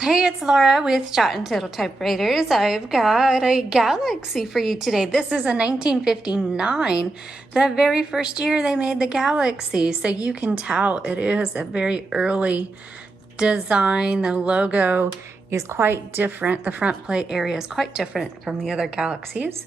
Hey, it's Laura with Untitled Typewriters. I've got a Galaxie for you today. This is a 1959, the very first year they made the Galaxie. So you can tell it is a very early design. The logo is quite different. The front plate area is quite different from the other Galaxies.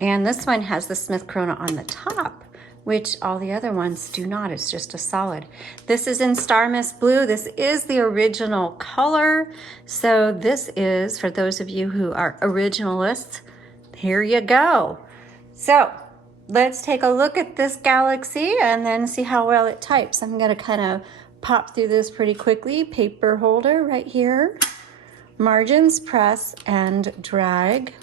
And this one has the Smith Corona on the top, which all the other ones do not. It's just a solid. This is in Star Mist Blue. This is the original color. So this is, for those of you who are originalists, here you go. So let's take a look at this Galaxie and then see how well it types. I'm gonna kind of pop through this pretty quickly. Paper holder right here. Margins, press, and drag.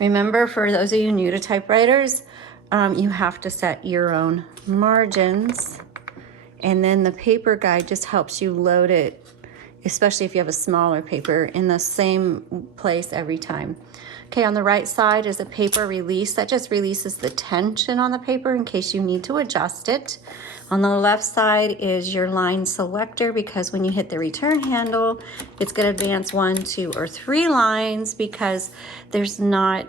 Remember, for those of you new to typewriters, you have to set your own margins, and then the paper guide just helps you load it, especially if you have a smaller paper, in the same place every time. Okay, on the right side is a paper release. That just releases the tension on the paper in case you need to adjust it. On the left side is your line selector, because when you hit the return handle, it's going to advance 1, 2, or 3 lines, because it's not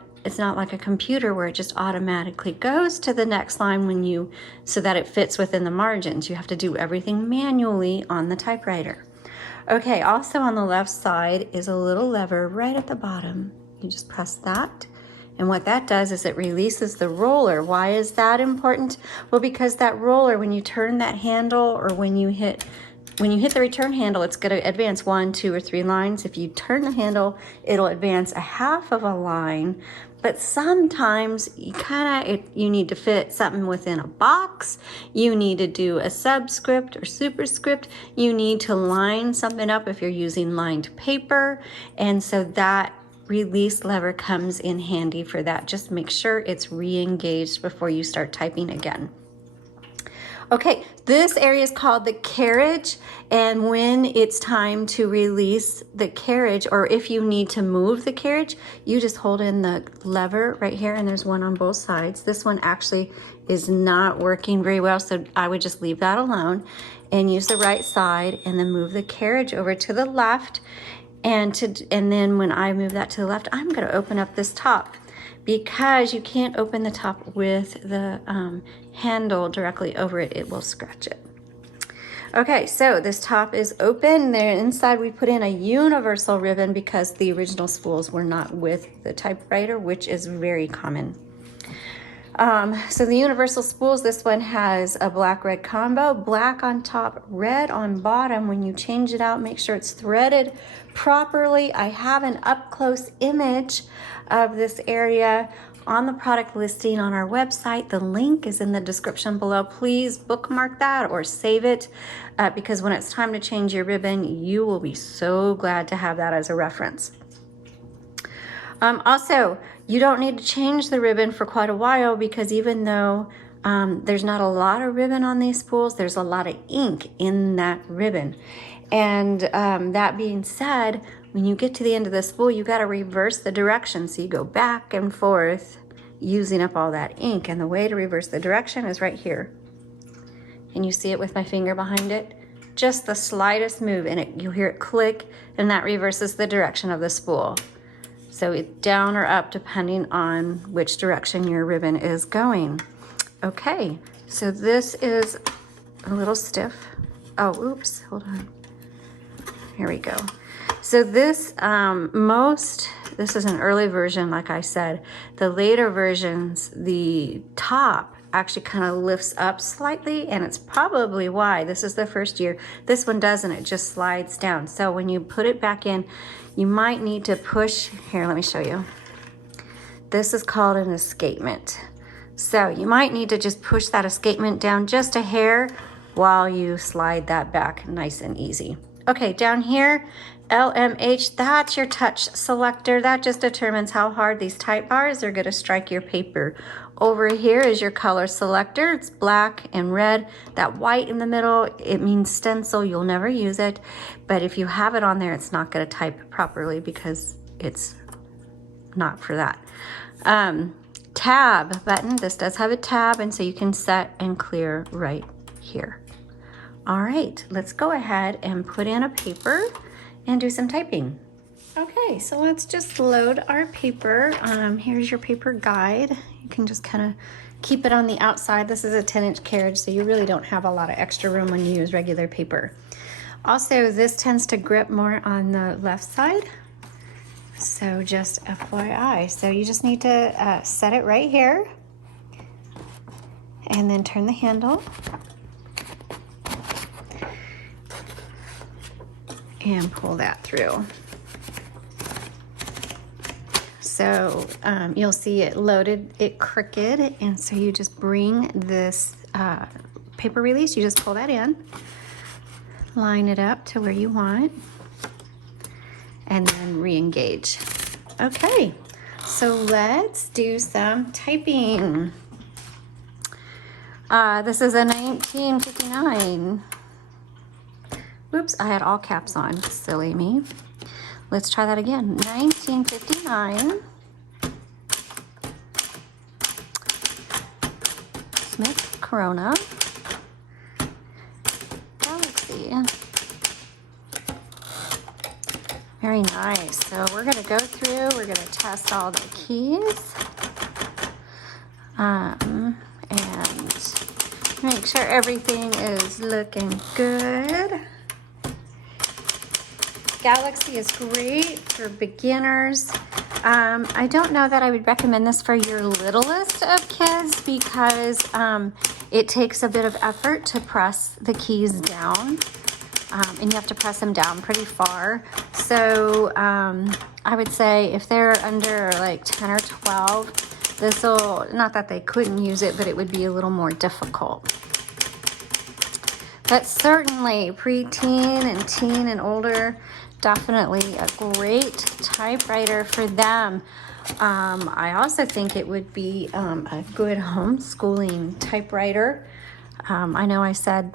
like a computer where it just automatically goes to the next line so that it fits within the margins. You have to do everything manually on the typewriter. Okay, also on the left side is a little lever right at the bottom. You just press that. And what that does is it releases the roller. Why is that important? Well, because that roller, when you turn that handle, or when you hit the return handle, it's going to advance 1, 2, or 3 lines. If you turn the handle, it'll advance a half of a line. But sometimes you need to fit something within a box. You need to do a subscript or superscript. You need to line something up if you're using lined paper. And so that release lever comes in handy for that. Just make sure it's re-engaged before you start typing again. Okay, this area is called the carriage, and when it's time to release the carriage, or if you need to move the carriage, you just hold in the lever right here, and there's one on both sides. This one actually is not working very well, so I would just leave that alone and use the right side, and then move the carriage over to the left. And then when I move that to the left, I'm going to open up this top, because you can't open the top with the handle directly over it. It will scratch it. Okay, so this top is open. There inside we put in a universal ribbon because the original spools were not with the typewriter, which is very common. So the universal spools, this one has a black-red combo, black on top, red on bottom. When you change it out, make sure it's threaded properly. I have an up-close image of this area on the product listing on our website. The link is in the description below. Please bookmark that or save it, because when it's time to change your ribbon, you will be so glad to have that as a reference. Also, you don't need to change the ribbon for quite a while, because even though there's not a lot of ribbon on these spools, there's a lot of ink in that ribbon. And that being said, when you get to the end of the spool, you got to reverse the direction. So you go back and forth using up all that ink. And the way to reverse the direction is right here. Can you see it with my finger behind it? Just the slightest move, and you'll hear it click, and that reverses the direction of the spool. So it's down or up depending on which direction your ribbon is going. Okay, so this is a little stiff. Oh, oops, hold on. Here we go. So this, this is an early version, like I said. The later versions, the top actually kind of lifts up slightly, and it's probably why this is the first year. This one doesn't, it just slides down. So when you put it back in, you might need to push, here, let me show you. This is called an escapement. So you might need to just push that escapement down just a hair while you slide that back nice and easy. Okay, down here, LMH, that's your touch selector. That just determines how hard these type bars are going to strike your paper. Over here is your color selector. It's black and red. That white in the middle, it means stencil. You'll never use it. But if you have it on there, it's not going to type properly because it's not for that. Tab button. This does have a tab, and so you can set and clear right here. All right, let's go ahead and put in a paper and do some typing. Okay, so let's just load our paper. Here's your paper guide. You can just kind of keep it on the outside. This is a 10-inch carriage, so you really don't have a lot of extra room when you use regular paper. Also, this tends to grip more on the left side. So just FYI. So you just need to set it right here and then turn the handle. And pull that through. So you'll see it loaded, it crooked, and so you just bring this paper release, you just pull that in, line it up to where you want, and then re-engage. Okay, so let's do some typing. This is a 1959. Oops, I had all caps on, silly me. Let's try that again. 1959. Smith Corona. Galaxie. Very nice. So we're going to go through, we're going to test all the keys. And make sure everything is looking good. Galaxie is great for beginners. I don't know that I would recommend this for your littlest of kids because it takes a bit of effort to press the keys down, and you have to press them down pretty far. So I would say if they're under like 10 or 12, this will, not that they couldn't use it, but it would be a little more difficult. But certainly preteen and teen and older, definitely a great typewriter for them. I also think it would be a good homeschooling typewriter. I know I said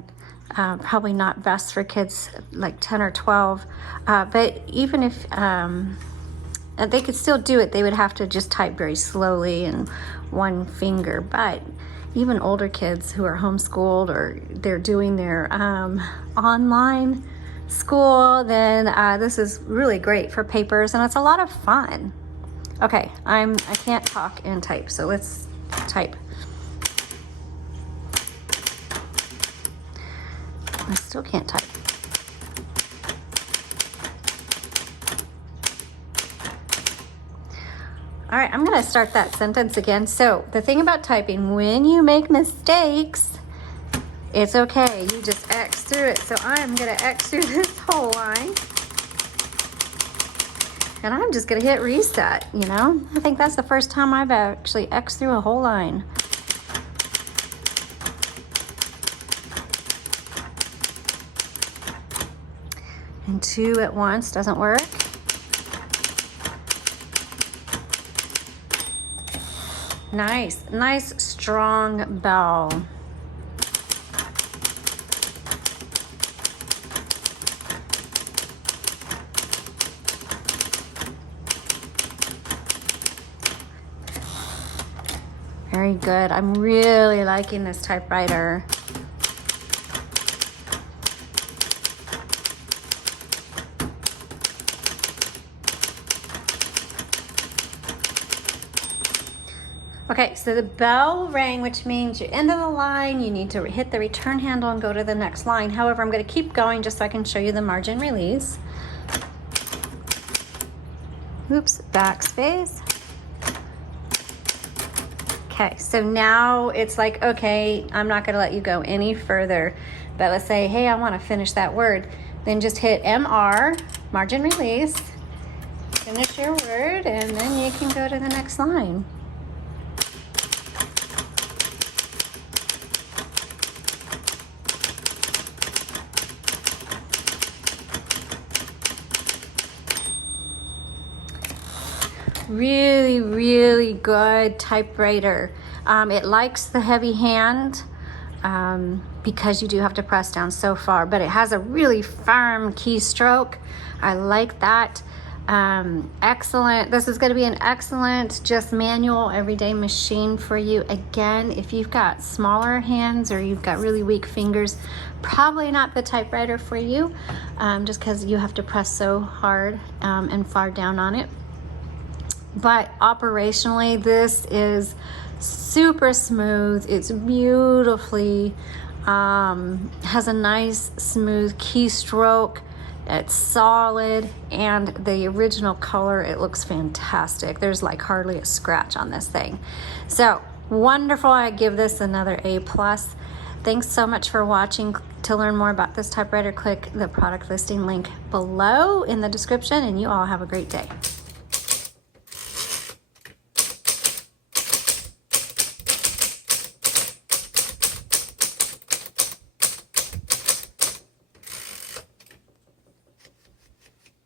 probably not best for kids like 10 or 12, but even if they could still do it, they would have to just type very slowly and one finger. But even older kids who are homeschooled or they're doing their online school, then this is really great for papers, and it's a lot of fun. Okay, I can't talk and type, so let's type. I still can't type. All right, I'm gonna start that sentence again. So the thing about typing, when you make mistakes, it's okay, you just X through it. So I'm gonna X through this whole line. And I'm just gonna hit reset, you know? I think that's the first time I've actually X through a whole line. And two at once doesn't work. Nice, nice strong bell. Very good. I'm really liking this typewriter. Okay, so the bell rang, which means you're end of the line. You need to hit the return handle and go to the next line. However, I'm going to keep going just so I can show you the margin release. Oops, backspace. Okay, so now it's like, okay, I'm not going to let you go any further. But let's say, hey, I want to finish that word. Then just hit MR, margin release, finish your word, and then you can go to the next line. Really, really good typewriter. It likes the heavy hand because you do have to press down so far, but it has a really firm keystroke. I like that. Excellent. This is going to be an excellent just manual everyday machine for you. Again, if you've got smaller hands or you've got really weak fingers, probably not the typewriter for you, just because you have to press so hard and far down on it. But operationally, this is super smooth. It's beautifully, has a nice smooth keystroke. It's solid, and the original color, it looks fantastic. There's like hardly a scratch on this thing. So wonderful. I give this another A+. Thanks so much for watching. To learn more about this typewriter, click the product listing link below in the description, and you all have a great day.